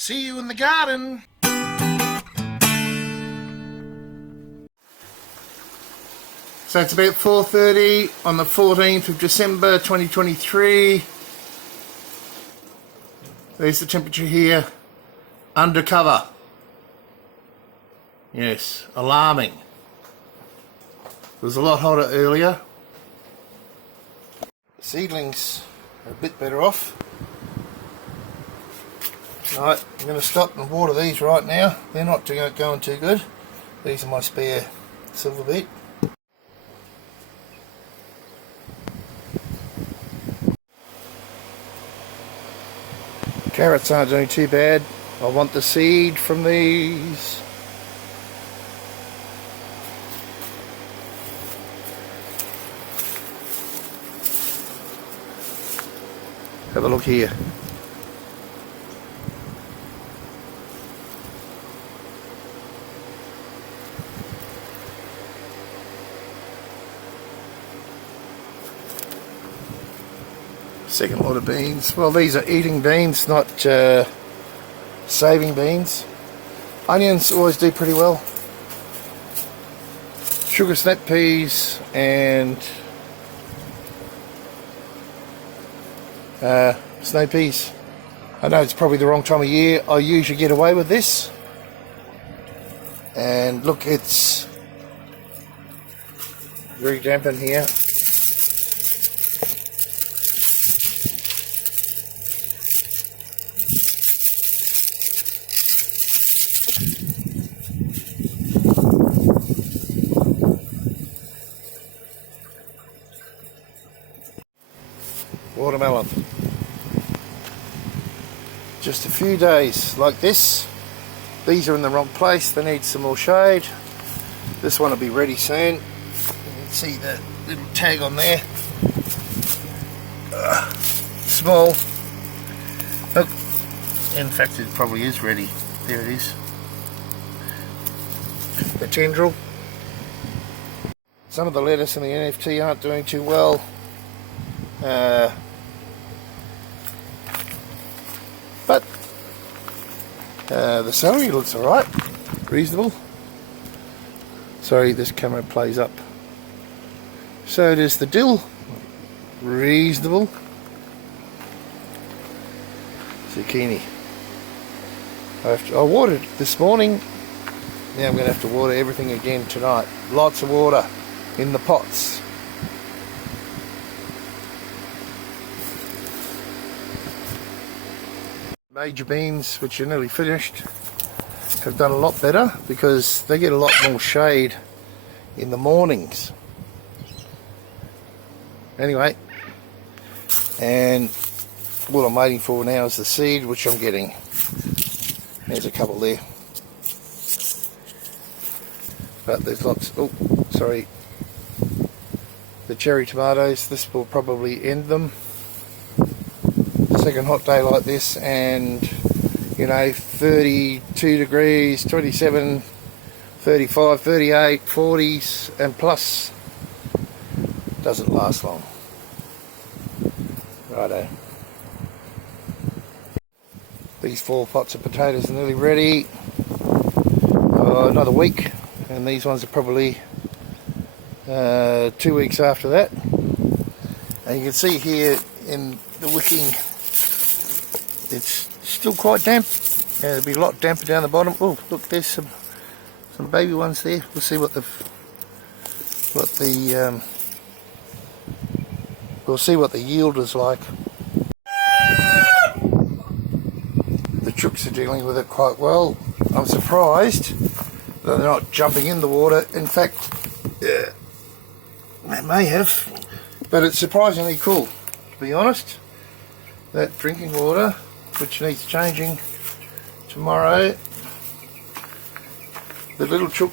See you in the garden. So it's about 4:30 on the 14th of December 2023. There's the temperature here. Undercover. Yes, alarming. It was a lot hotter earlier. The seedlings are a bit better off. Right, I'm going to stop and water these right now. They're not going too good. These are my spare silver beet. Carrots aren't doing too bad. I want the seed from these. Have a look here. Second lot of beans. Well, these are eating beans, not saving beans. Onions always do pretty well. Sugar snap peas and snow peas. I know it's probably the wrong time of year. I usually get away with this. And look, it's very damp in here. Watermelon. Just a few days like this. These are in the wrong place. They need some more shade. This one will be ready soon. You can see the little tag on there. Small. Look. In fact, it probably is ready. There it is. The tendril. Some of the lettuce and the NFT aren't doing too well. But the celery looks alright, reasonable. Sorry, this camera plays up. So does the dill, reasonable. Zucchini. I watered this morning. Now I'm going to have to water everything again tonight. Lots of water in the pots. Major beans, which are nearly finished, have done a lot better because they get a lot more shade in the mornings. Anyway, and what I'm waiting for now is the seed, which I'm getting. There's a couple there. But there's lots. Oh, sorry. The cherry tomatoes, this will probably end them. Second hot day like this, and you know, 32 degrees, 27, 35, 38, 40s and plus, doesn't last long. Righto. These 4 pots of potatoes are nearly ready. Another week, and these ones are probably 2 weeks after that. And you can see here in the wicking, it's still quite damp. There'll be a lot damper down the bottom. Oh, look, there's some baby ones there. We'll see what the yield is like. The chooks are dealing with it quite well. I'm surprised that they're not jumping in the water. In fact, they may have, but it's surprisingly cool, to be honest. That drinking water, which needs changing tomorrow. The little chook,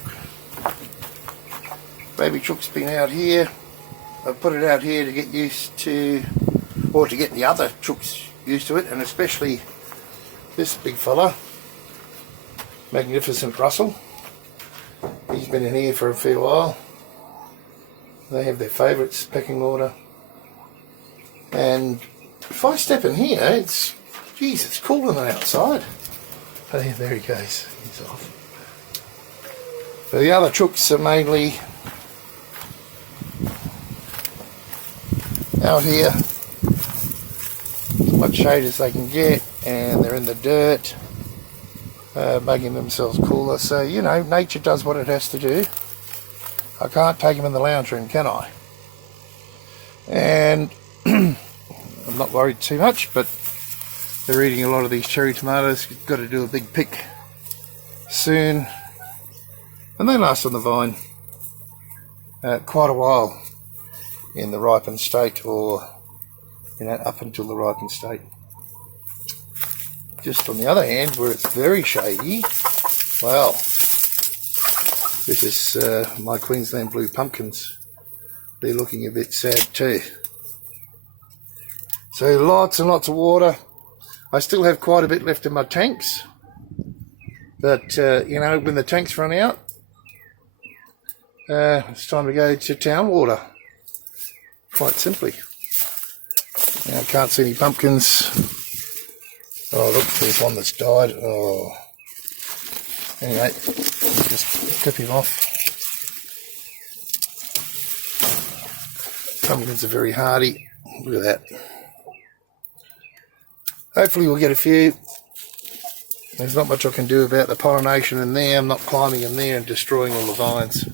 baby chook's been out here. I've put it out here to get used to, or to get the other chooks used to it, and especially this big fella, Magnificent Russell. He's been in here for a fair while. They have their favourites, pecking order. And if I step in here, it's, geez, it's cooler than outside. Oh, yeah, there he goes. He's off. But the other chooks are mainly out here, as much shade as they can get, and they're in the dirt, making themselves cooler. So, you know, nature does what it has to do. I can't take them in the lounge room, can I? And I'm not worried too much, but they're eating a lot of these cherry tomatoes. Got to do a big pick soon, and they last on the vine quite a while in the ripened state, or you know, up until the ripened state. Just on the other hand, where it's very shady, well, this is my Queensland blue pumpkins. They're looking a bit sad too. So lots and lots of water. I still have quite a bit left in my tanks, but you know, when the tanks run out, it's time to go to town water, quite simply. Now I can't see any pumpkins. Oh look, there's one that's died. Oh, anyway, just clip him off. Pumpkins are very hardy. Look at that. Hopefully we'll get a few. There's not much I can do about the pollination in there. I'm not climbing in there and destroying all the vines.